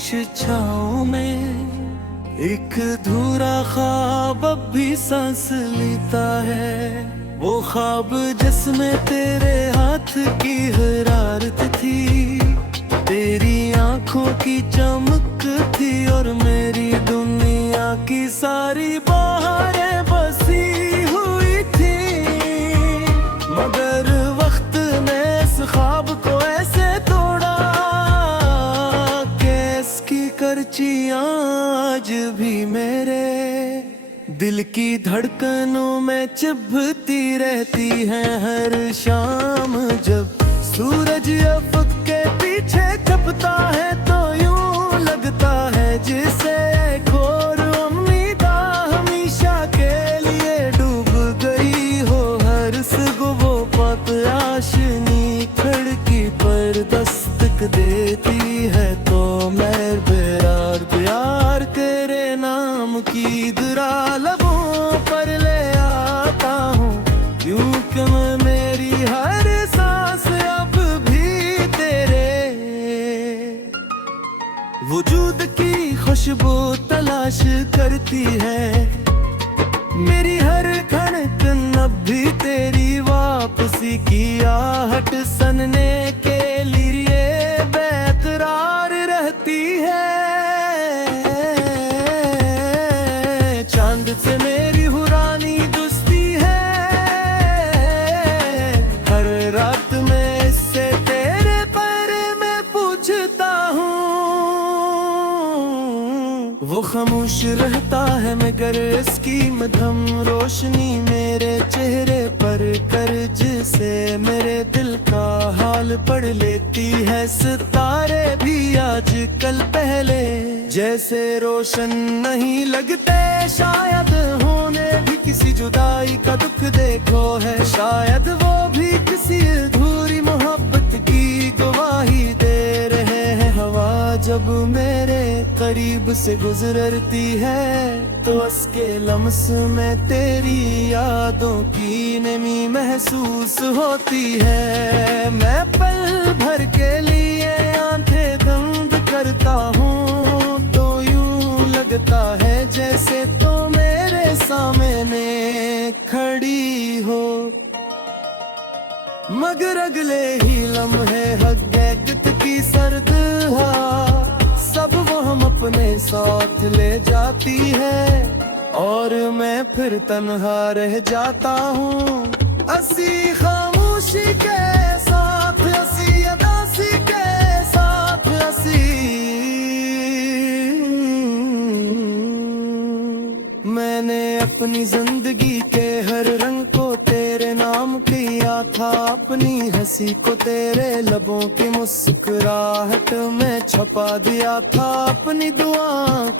खामोश छाँव में एक अधूरा ख्वाब अब भी सांस लेता है। वो ख्वाब जिसमें तेरे हाथ की हरारत थी, तेरी आंखों की चमक थी और मेरी दुनिया की सारी बहारें बसी हुई थी। मगर वक्त ने इस ख्वाब को ऐसे तोड़ा कि इसकी करचियां आज भी मेरे दिल की धड़कनों में चुभती रहती हैं। हर शाम जब सूरज अफक के पीछे छपता है तो यूं लगता है जिसे घोर उम्मीदा हमेशा के लिए डूब गई हो। हर सुबह वो पत आशनी खिड़की पर दस्तक देती है तो मैं बेरार प्यार तेरे नाम की दुरा लबों पर ले आता हूँ। यूं क्यों मेरी हर सांस अब भी तेरे वजूद की खुशबू तलाश करती है। मेरी हर धड़कन अब भी तेरी वापसी की आहट सुनने के लिए बेकरार रहती है। चांद से मेरी हुरानी दोस्ती है, हर रात में इससे तेरे बारे में पूछता हूँ। वो खामोश रहता है मगर इसकी मध्यम रोशनी मेरे चेहरे पर कर्ज से मेरे दिल का हाल पढ़ लेती है। सितारे भी आज कल पहले जैसे रोशन नहीं लगते, शायद होने भी किसी जुदाई का दुख देखो है। शायद वो भी किसी अधूरी मोहब्बत की गवाही दे रहे हैं। हवा जब मेरे करीब से गुजरती है तो उसके लम्स में तेरी यादों की नमी महसूस होती है। मैं पल भर के लिए आंखें बंद करता हूँ तो यूं लगता है जैसे तो मेरे सामने खड़ी हो। मगर अगले ही लम्हे हकीकत की सर्द हवा सब वो हम अपने साथ ले जाती है और मैं फिर तन्हा रह जाता हूँ। असी खामोशी के साथ, असी अदासी के साथ, असी मैंने अपनी जिंदगी के हर रंग को तेरे नाम किया था। अपनी हंसी को तेरे लबों की मुस्कुराहट में छुपा दिया था। अपनी दुआ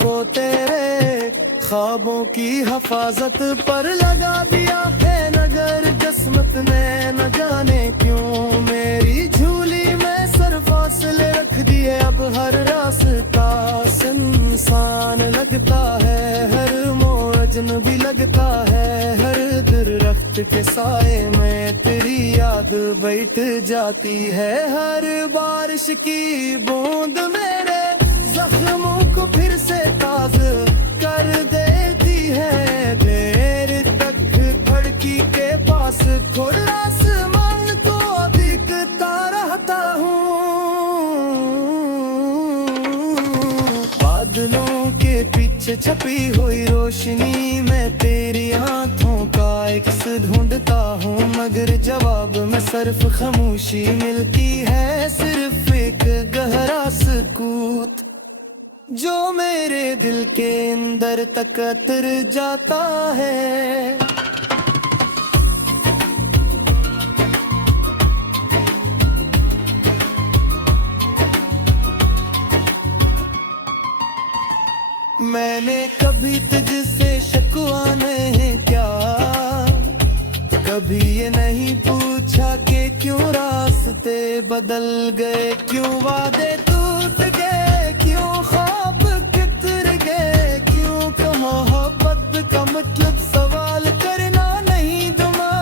को तेरे ख्वाबों की हिफाजत पर लगा दिया है। नगर किस्मत ने न जाने क्यों मेरी झूली में सर फासले रख दिए। अब हर रास्ता सुनसान लगता है, हर मोड़ अजनबी लगता है। हर दरख्त के साए में तेरी याद बैठ जाती है। हर बारिश की बूंद मेरे जख्मों को फिर से ताज़ा कर देती है। देर तक खिड़की के पास खुला आसमान को दिखता रहता हूँ। बादलों के पीछे छपी हुई रोशनी में तेरी हाथों का अक्स ढूंढता हूँ। मगर जवाब में सिर्फ खामोशी मिलती है, सिर्फ एक गहरा सुकूत जो मेरे दिल के अंदर तक उतर जाता है। मैंने कभी तुझसे शिकवा नहीं क्या, कभी ये नहीं पूछा कि क्यों रास्ते बदल गए, क्यों वादे टूट गए, क्यों ख्वाब कितर गए, क्यों का मोहब्बत का मतलब सवाल करना नहीं दुआ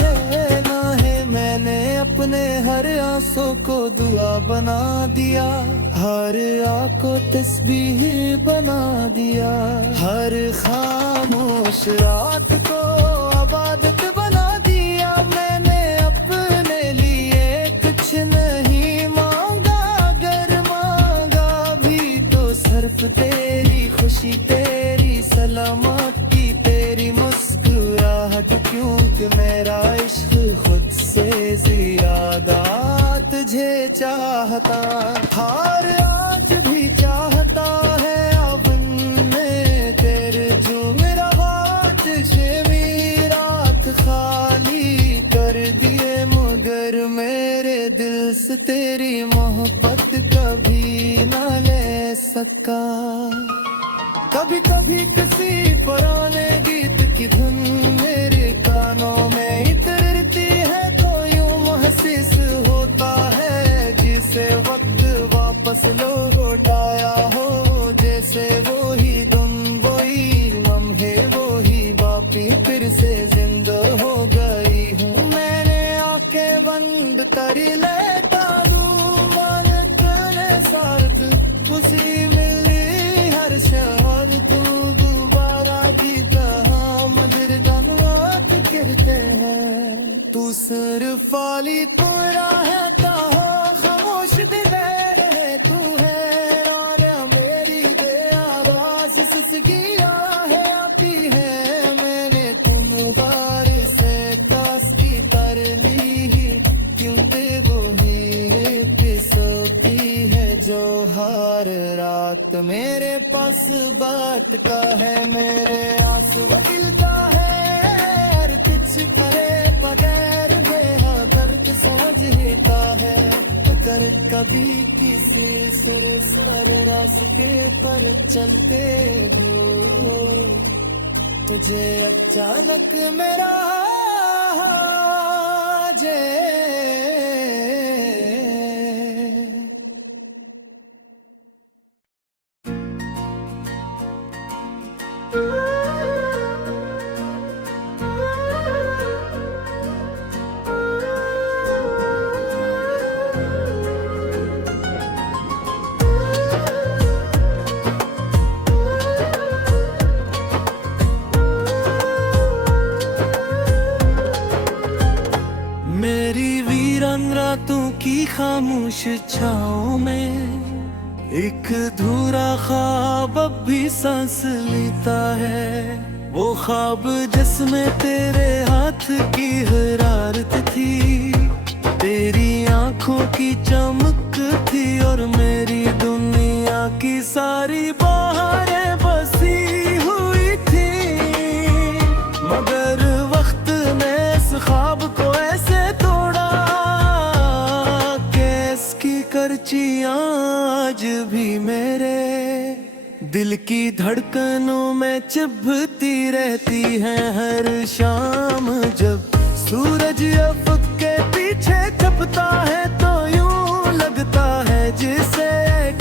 है ना है। मैंने अपने हर आंसू को दुआ बना दिया, हर आंख को तस्बीह बना दिया। हर खामोश रात को इबादत बना दिया। मैंने अपने लिए कुछ नहीं मांगा, अगर मांगा भी तो सिर्फ तेरी खुशी, तेरी सलामती, तेरी मुस्कुराहट, क्योंकि मेरा इश्क खुद से ज्यादा तुझे चाहता। हार आज भी चाहता है अवन में तेरे, जो मेरा हाथ से रात खाली कर दिए, मगर मेरे दिल से तेरी मोहब्बत कभी ना ले सका। कभी कभी किसी पुराने गीत की धुन मेरे कानों में उतरती है, तो यूं महसूस होता है जिसे वक्त वापस लौटाया हो। जैसे वो ही धुन, वही लम्हे, वो ही बापी फिर से जिंदा हो गई हूँ। मैंने आंखें बंद कर लेता हूँ, मन तेरे साथ खुशी मिली हर शहर, तू दोबारा की कहा मधुर गानात गिरते हैं। तू सिर्फ फाली तू रहता हो, खामोश दिल है तू है, और मेरी दे आवाज सुसगिया है आती है। मैंने तुम बार से तास्की कर ली, क्योंकि वो ही एक सोती है जो हर रात मेरे पास बात का है। मेरे आंसू दिल का है और कुछ करे बगैर बेहा दर्द समझता है। अगर कभी किसी सिर सारे रास्ते पर चलते हो, तुझे अचानक मेरा जे मेरी वीरान रातों की खामोश छाओं में एक अधूरा ख्वाब अब भी सांस लेता है। वो ख्वाब जिसमें तेरे हाथ की हरारत थी, तेरी आंखों की चमक थी, और मेरी दुनिया की सारी बहारें बसी हुई थी। मगर वक्त ने इस ख्वाब को ऐसे तोड़ा कि इसकी करचियां आज भी मेरे दिल की धड़कनों में चुभती रहती हैं। हर शाम जब सूरज अफक के पीछे छपता है, तो यूं लगता है जिसे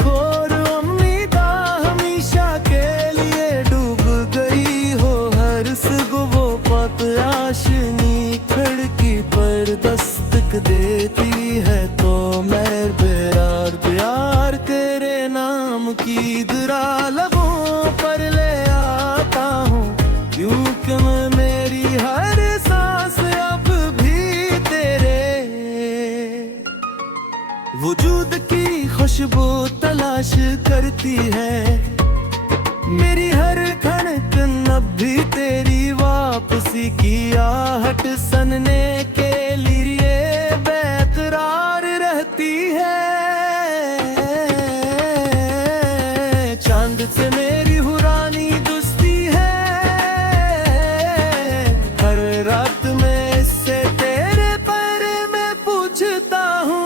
खोर उम्मीदा हमेशा के लिए डूब गई हो। हर सुबह वो पत आशनी खिड़की पर दस्तक देती है, तो मैं बेरार प्यार तेरे नाम की दुरा लबों पर ले आता हूँ, क्योंकि मैं मेरी हर सांस अब भी तेरे वजूद की खुशबू तलाश करती है। मेरी हर धड़कन अब भी तेरी वापसी की आहट सुनने के लिए बेकरार रहती है। चांद से मेरी हुरानी दोस्ती है, हर रात में इससे तेरे बारे में पूछता हूँ।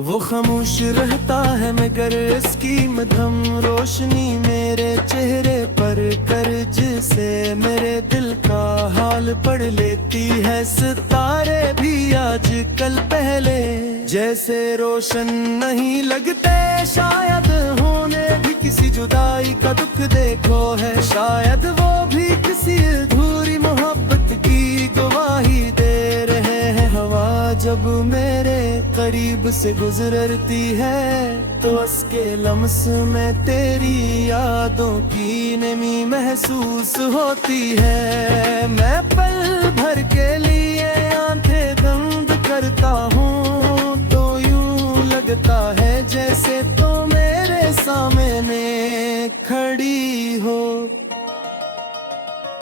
वो खामोश रहता है मगर इसकी मध्यम रोशनी मेरे चेहरे पर कर्ज से मेरे दिल का हाल पढ़ लेती है। सितारे भी आजकल पहले जैसे रोशन नहीं लगते, शायद होने भी किसी जुदाई का दुख देखो है। शायद वो भी किसी अधूरी मोहब्बत की गवाही दे रहे हैं। हवा जो जब मेरे करीब से गुजरती है तो उसके लम्स में तेरी यादों की नमी महसूस होती है। मैं पल भर के लिए आंखें बंद करता हूँ तो यूं लगता है जैसे तो मेरे सामने खड़ी हो,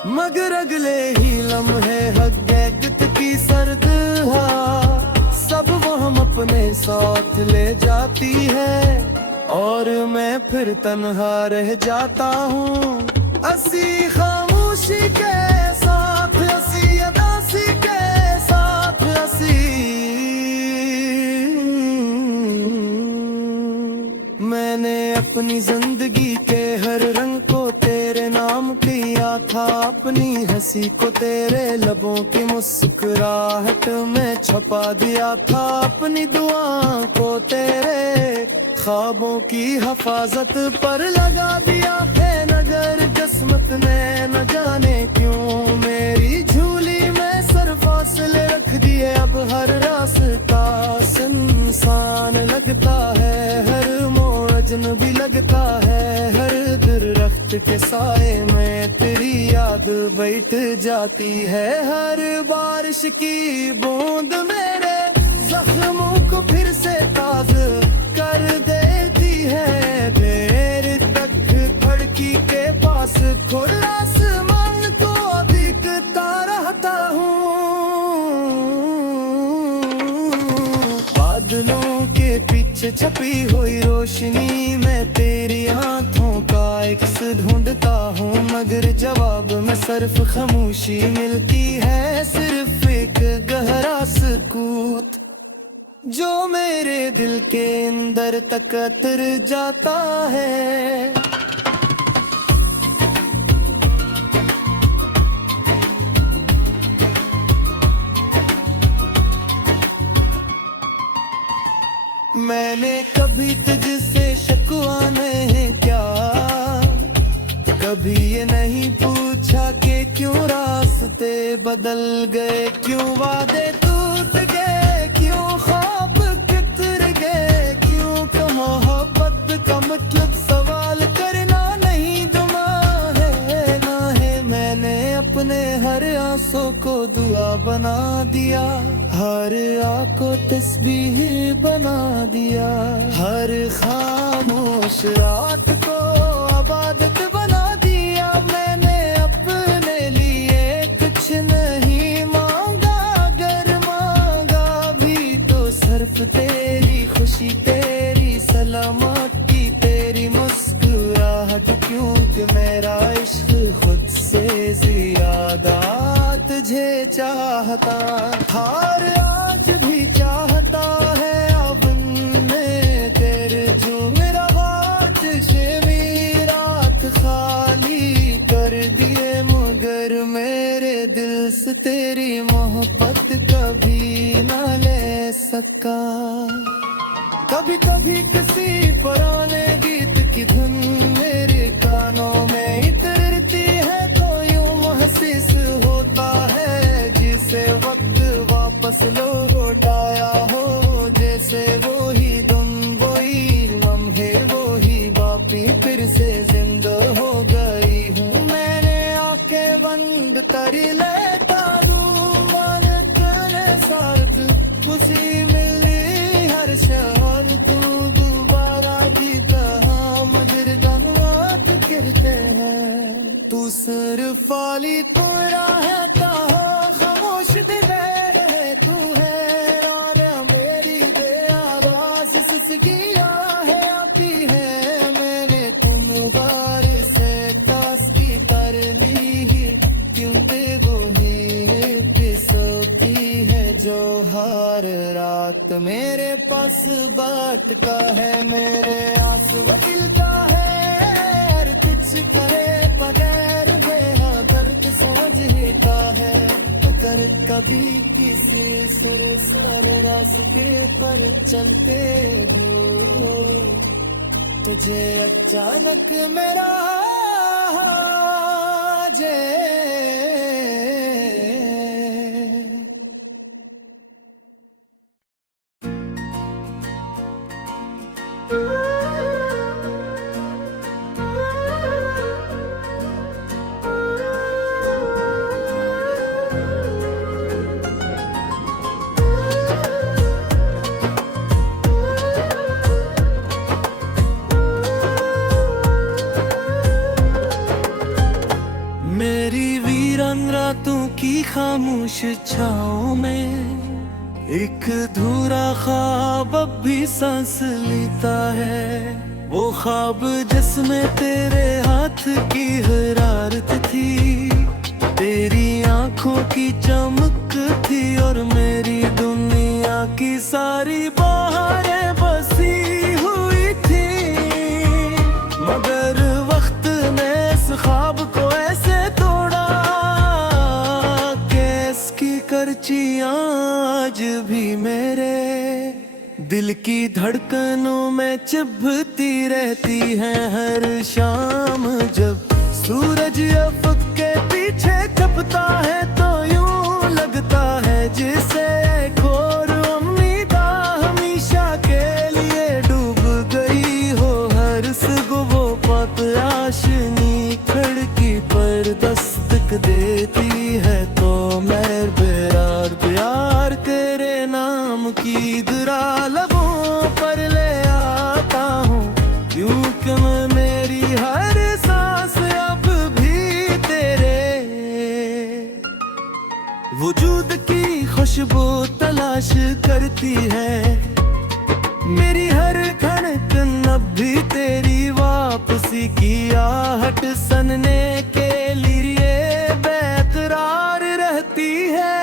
मगर अगले ही लम्हे हकीकत की सर्द हवा सब वो हम अपने साथ ले जाती है और मैं फिर तन्हा रह जाता हूँ। असी खामोशी के साथ, असी अदासी के साथ, असी मैंने अपनी जिंदगी के हर रंग को तेरे नाम किया था, अपनी हंसी को तेरे लबों की मुस्कुराहट में छुपा दिया था, अपनी दुआ को तेरे ख्वाबों की हिफाजत पर लगा दिया है। नगर किस्मत ने न जाने क्यों मेरी झूली में सर फासले रख दिए, अब हर रास्ता सुनसान लगता है, हर मोड़ अजनबी लगता है, हर दरख्त के साए में तेरी याद बैठ जाती है, हर बारिश की बूंद मेरे जख्मों को फिर से ताज़ा कर देती है। देर तक खिड़की के पास खुला आसमान को दिखता रहता हूँ, बादलों के पीछे छपी हुई रोशनी में तेरी आंखों का अक्स ढूंढता हूँ, मगर जवाब में सिर्फ खामोशी मिलती है, सिर्फ एक गहरा सुकूत जो मेरे दिल के अंदर तक उतर जाता है। मैंने कभी तुझसे शिकवा नहीं क्या, कभी ये नहीं पूछा कि क्यों रास्ते बदल गए, क्यों वादे टूट गए, क्यों ख्वाब कितर गए, क्यों मोहब्बत का मतलब सवाल करना नहीं दुआ है ना है। मैंने अपने हर आंसू को दुआ बना दिया, हर आँख को तस्बीह बना दिया, हर खामोश रात को इबादत बना दिया। मैंने अपने लिए कुछ नहीं मांगा, अगर मांगा भी तो सिर्फ तेरी खुशी, तेरी सलामती, तेरी मुस्कुराहट, क्योंकि मेरा इश्क खुद से ज्यादा तुझे चाहता, हार आज भी चाहता है। अब मैं तेरे जो मेरा हाथ से रात खाली कर दिए, मगर मेरे दिल से तेरी मोहब्बत कभी ना ले सका। कभी कभी किसी पुराने गीत की धुन मेरे कानों में उतरती है तो यूं महसूस होता है जिसे वक्त वापस लौटाया हो, जैसे वो ही तुम वही लम्हे वो ही बापी फिर से जिंदा हो गई हूँ। मैंने आंखें बंद कर लेता हूँ, मन तेरे साथ खुशी मिली हर शाम, तू दोबारा की कहा मगर गनात कहते हैं, तू सिर्फ फाली तू रहता हो, खामोश दिल रहे तू है, और मेरी बेआवाज सुसगिया है आती है। मैंने तुम बार से तास्की कर ली, क्योंकि वो ही सोती है जो हर रात मेरे पास बाट का है, मेरे आंसू बदलता है हर कुछ करे बगैर बेहा दर्द समझता है। अगर कभी किसी सुर रास्ते पर चलते हो तुझे अचानक मेरा जे रातों की खामोश छाओं में एक अधूरा ख्वाब अब भी सांस लेता है। वो ख्वाब जिसमें तेरे हाथ की हरारत थी, तेरी आंखों की चमक थी और मेरी दुनिया की सारी बहारें बसी हुई थी। मगर वक्त ने इस ख्वाब को ऐसे तोड़ा कि इसकी करचियां आज भी मेरे दिल की धड़कनों में चुभती रहती हैं। हर शाम जब सूरज अफक के पीछे छपता है तो यूं लगता है जिसे घोर उम्मीदा हमेशा के लिए डूब गई हो। हर सुबह वो पत आशनी खिड़की पर दस्तक देती है तो मैं बेरार प्यार तेरे नाम की दुरा लबों पर ले आता हूँ। क्योंकि मैं मेरी हर सांस अब भी तेरे वजूद की खुशबू तलाश करती है। मेरी हर धड़कन अब भी तेरी वापसी की आहट सुनने के लिए बेकरार रहती है।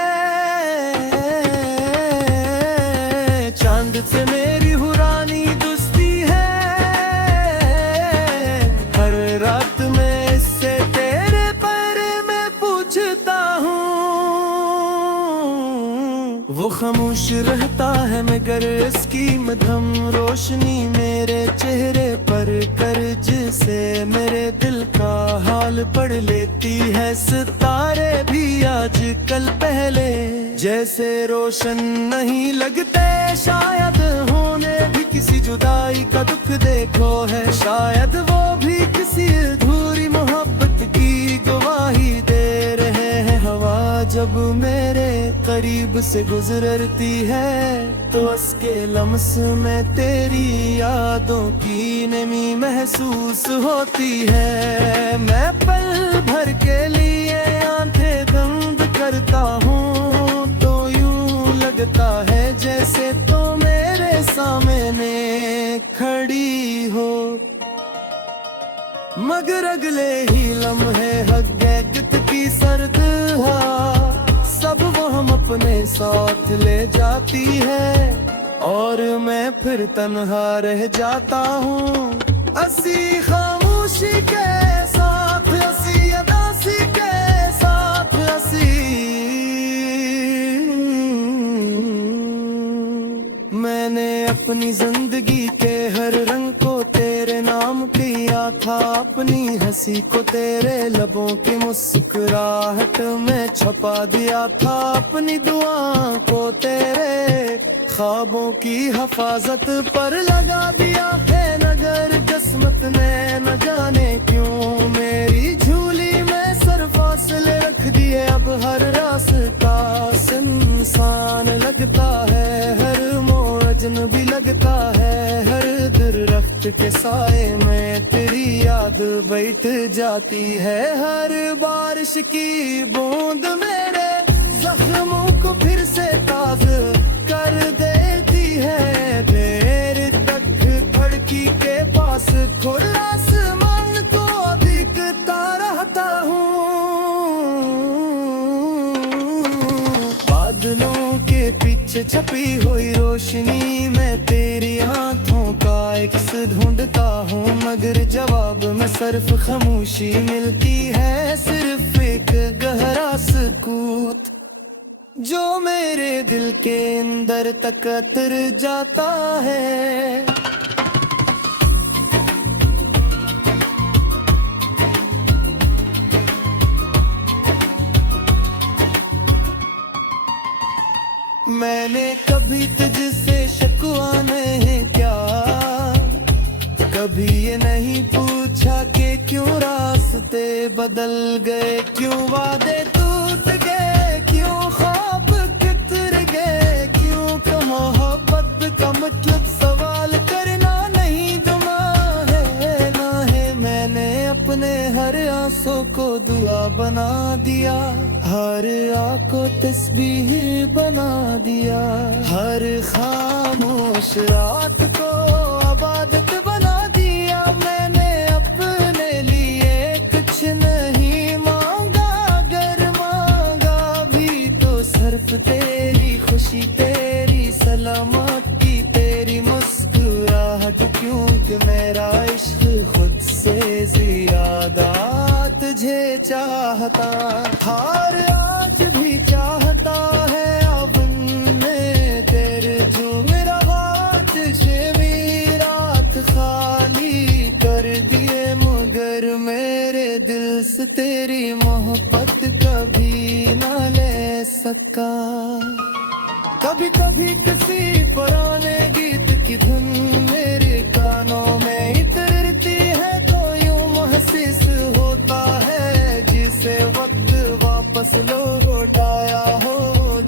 चांद से मेरी हुरानी दोस्ती है, हर रात में इससे तेरे बारे में पूछता हूँ। वो खामोश रहता है मगर इसकी मध्यम रोशनी मेरे चेहरे पर कर्ज से मेरे दिल का हाल पढ़ लेती है। सितारे भी आजकल पहले जैसे रोशन नहीं लगते, शायद होने भी किसी जुदाई का दुख देखो है। शायद वो भी किसी अधूरी मोहब्बत की गवाही दे रहे हैं। हवा जब मेरे करीब से गुजरती है तो उसके लम्स में तेरी यादों की नमी महसूस होती है। मैं पल भर के लिए आंखें बंद करता हूँ तो यूं लगता है जैसे तो मेरे सामने खड़ी हो। मगर अगले ही लम्हे हकीकत की सर्द हवा सब वो हम अपने साथ ले जाती है और मैं फिर तन्हा रह जाता हूँ। असी खामोशी के साथ, असी अदासी के साथ, असी मैंने अपनी जिंदगी के हर रंग को तेरे नाम किया था। अपनी हंसी को तेरे लबों की मुस्कुराहट में छुपा दिया था। अपनी दुआ को तेरे ख्वाबों की हिफाजत पर लगा दिया है। नगर किस्मत ने न जाने क्यों मेरी झूली में सर फासले रख दिए। अब हर रास्ता सुनसान लगता है, हर मोड़ अजनबी लगता है। हर दरख्त के साए में तेरी याद बैठ जाती है। हर बारिश की बूंद मेरे जख्मों को फिर से ताज़ा कर देती है। देर तक खिड़की के पास खुला आसमान को दिखता रहता हूँ। बादलों के पीछे छपी हुई रोशनी में तेरी हाथों का अक्स ढूंढता हूँ। मगर जवाब में सिर्फ खामोशी मिलती है, सिर्फ एक गहरा सुकूत जो मेरे दिल के अंदर तक उतर जाता है। मैंने कभी तुझसे शिकवा नहीं क्या, कभी ये नहीं पूछा कि क्यों रास्ते बदल गए, क्यों वादे टूट गए, क्यों ख्वाब कितर गए, क्यों का मोहब्बत का मतलब सवाल करना नहीं गुमा है ना है। मैंने अपने हर हर आंसू को दुआ बना दिया, हर आँख को तस्बीह बना दिया, हर खामोश रात को इबादत बना दिया। मैंने अपने लिए कुछ नहीं मांगा, अगर मांगा भी तो सिर्फ तेरी खुशी, तेरी सलामती, तेरी मुस्कुराहट, क्योंकि मेरा इश्क खुद से ज्यादा तुझे चाहता। हार आज भी चाहता है, अब मैं तेरे जो मेरा हाथ से रात खाली कर दिए, मगर मेरे दिल से तेरी मोहब्बत कभी ना ले सका। कभी कभी किसी पुराने गीत की धुन मेरे कानों में उतरती है, तो यूं महसूस होता है जिसे वक्त वापस लौटाया हो,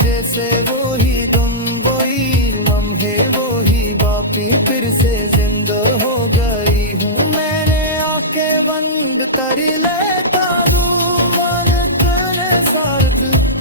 जैसे वो ही धुन, वही लम्हे, वो ही बातें फिर से जिंदा हो गई हूँ। मैंने आंखें बंद कर लेता हूँ, मन तेरे साथ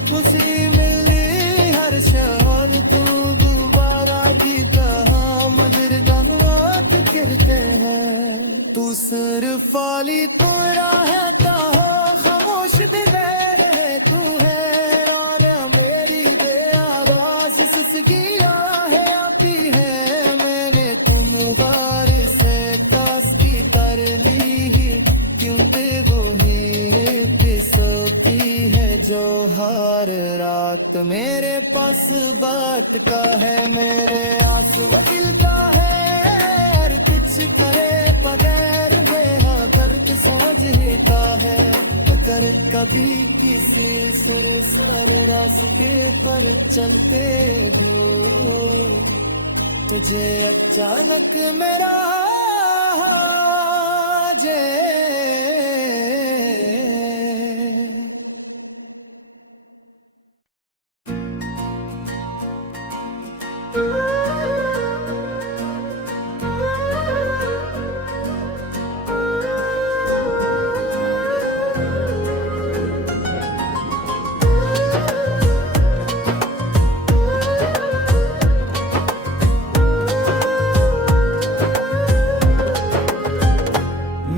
खुशी मिली हर शहर, तू दोबारा की कहा मगर जन्नत गिरते हैं। तू सिर्फ फाली तू रहता हो, खामोश दिल है तू है, और मेरी बेआवाज़ सुसगिया है आती है। मैंने तुम बार से तास्की कर ली, क्योंकि वो ही सोती है जो हर रात मेरे पास बात का है। मेरे आंसू गिलता है और कुछ करे बगैर बेहा दर्द समझता है, अगर कभी किसी सारे रास्ते पर चलते हो, तुझे अचानक मेरा जे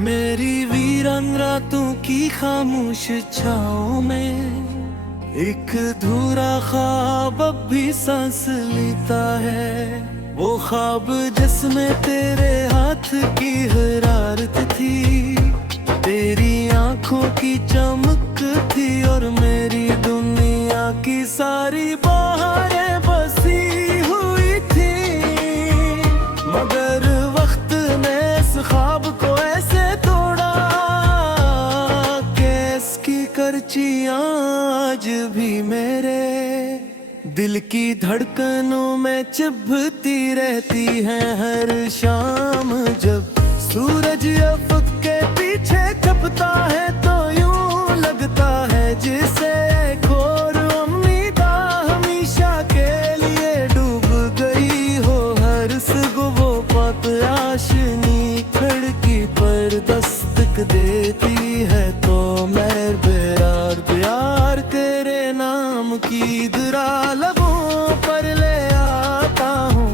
मेरी वीरान रातों की खामोश छाओं में एक अधूरा ख्वाब अब भी सांस लेता है। वो ख्वाब जिसमें तेरे हाथ की हरारत थी, तेरी आंखों की चमक थी, और मेरी दुनिया की सारी बहारें बसी हुई थी, मगर वक्त ने इस ख्वाब को ऐसे तोड़ा कि इसकी करचियां आज भी मेरे दिल की धड़कनों में चुभती रहती हैं। हर शाम जब सूरज अफक के पीछे छपता है, तो यूं लगता है जिसे खोर उम्मीदा हमेशा के लिए डूब गई हो। हर सुबह वो पत आशनी खिड़की पर दस्तक देती है, तो मैं बेरार प्यार तेरे नाम की दुरा लबों पर ले आता हूँ,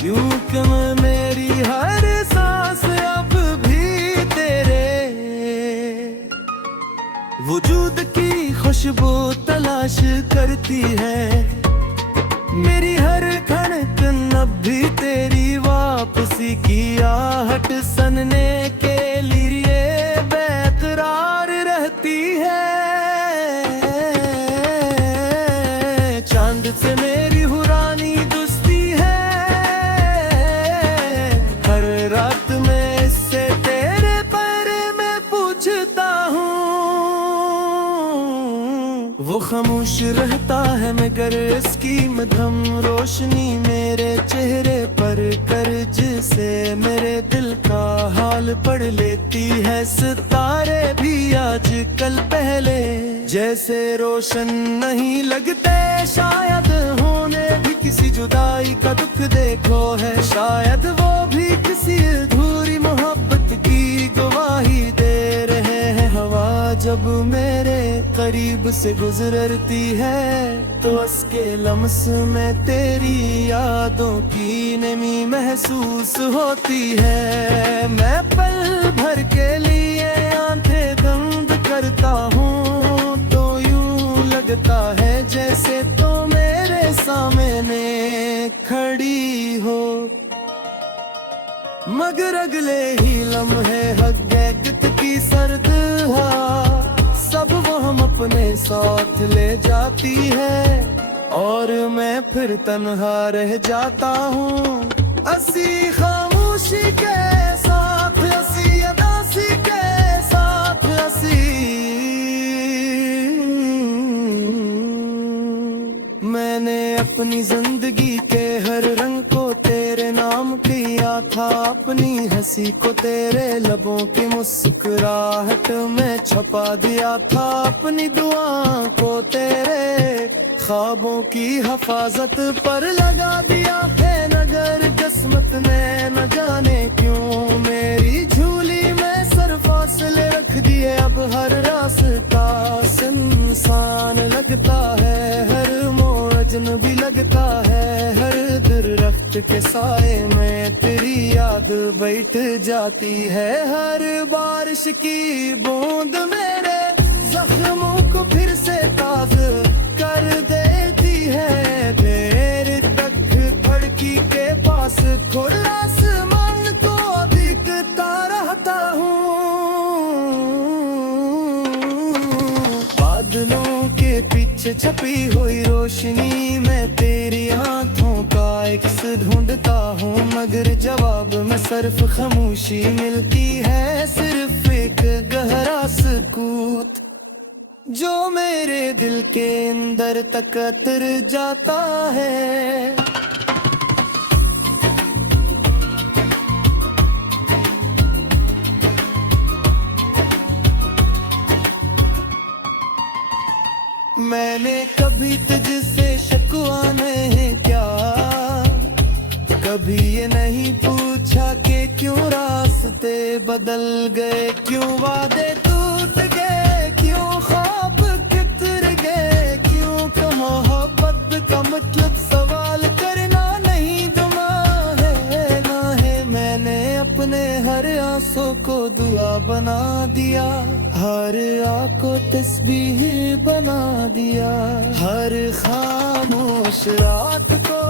क्योंकि मैं मेरी हर सांस अब भी तेरे वजूद की खुशबू तलाश करती है। मेरी हर धड़कन अब भी तेरी वापसी की आहट सुनने के लिए बेकरार रहती है। चांद से मेरी हुरानी दोस्ती है, हर रात में इससे तेरे बारे में पूछता हूँ। वो खामोश रहता है मगर इसकी मध्यम रोशनी मेरे चेहरे पर कर्ज से मेरे दिल का हाल पढ़ लेती है। सितारे भी आज कल पहले जैसे रोशन नहीं लगते, शायद होने भी किसी जुदाई का दुख देखो है, शायद वो भी किसी अधूरी मोहब्बत की गवाही दे रहे हैं। हवा जब मेरे करीब से गुजरती है तो उसके लम्स में तेरी यादों की नमी महसूस होती है। मैं पल भर के लिए आंखें बंद करता हूँ तो यूं लगता है जैसे तो मेरे सामने खड़ी हो, मगर अगले ही लम्हे हकीकत की सर्द हवा सब वो हम अपने साथ ले जाती है और मैं फिर तन्हा रह जाता हूँ। असी खामोशी के साथ, असी अदासी के साथ, असी मैंने अपनी जिंदगी के हर रंग को तेरे नाम किया था, अपनी हंसी को तेरे लबों की मुस्कुराहट में छुपा दिया था, अपनी दुआ को तेरे ख्वाबों की हिफाजत पर लगा दिया है। नगर किस्मत ने न जाने क्यों मेरी झूली में सर फासले रख दिए, अब हर रास्ता सुनसान लगता है, हर भी लगता है, हर दरख्त के साए में तेरी याद बैठ जाती है, हर बारिश की बूंद मेरे जख्मों को फिर से ताज़ा कर देती है। देर तक खिड़की के पास खुला आसमान को दिखता रहता हूँ, बादलों के पीछे छपी हुई रोशनी में तेरी आंखों का अक्स ढूंढता हूँ, मगर जवाब में सिर्फ खामोशी मिलती है, सिर्फ एक गहरा सुकूत जो मेरे दिल के अंदर तक उतर जाता है। मैंने कभी तुझसे शिकवा नहीं क्या, कभी ये नहीं पूछा कि क्यों रास्ते बदल गए, क्यों वादे टूट गए, क्यों ख्वाब कितर गए, क्यों मोहब्बत का मतलब सवाल करना नहीं दुआ है ना है। मैंने अपने हर आंसू को दुआ बना दिया, हर आँख को तस्बीह बना दिया, हर खामोश रात को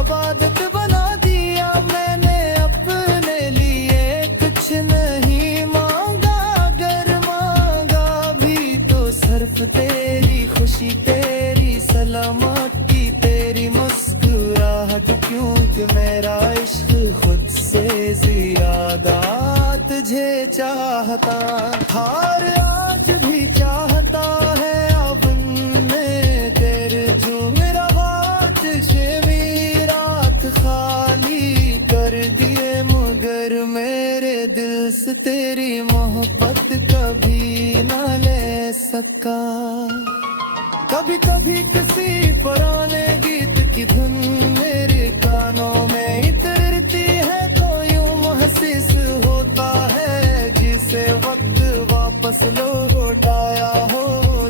इबादत बना दिया। मैंने अपने लिए कुछ नहीं मांगा, अगर मांगा भी तो सिर्फ तेरी खुशी, तेरी सलामती, तेरी मुस्कुराहट, क्योंकि मेरा इश्क खुद से ज्यादा तुझे चाहता, हार आज भी चाहता है। अब मैं तेरे जो मेरा हाथ से मेरी रात खाली कर दिए, मगर मेरे दिल से तेरी मोहब्बत कभी ना ले सका। कभी कभी किसी पुराने गीत की धुन मेरे कानों में उतरती है तो यूं महसूस होता है जिसे वक्त वापस लौटाया हो,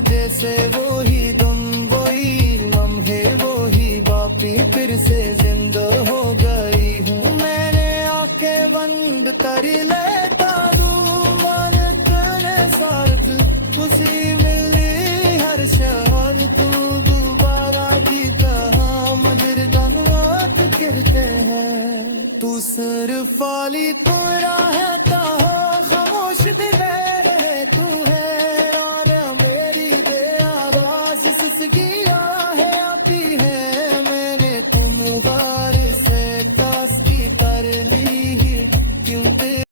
जैसे वो ही धुन, वो ही लम्हे, वो ही बापी फिर से जिंदा हो गई हूँ। मैंने आंखें बंद कर लेता हूँ, मन करने साथ खुशी मिली हर शहर, तू दोबारा भी कहा मगर दानवात कहते हैं, तू सिर्फ फाली पूरा है खामोश दिले रहे तू है, और मेरी बेआवाज़ सुसगी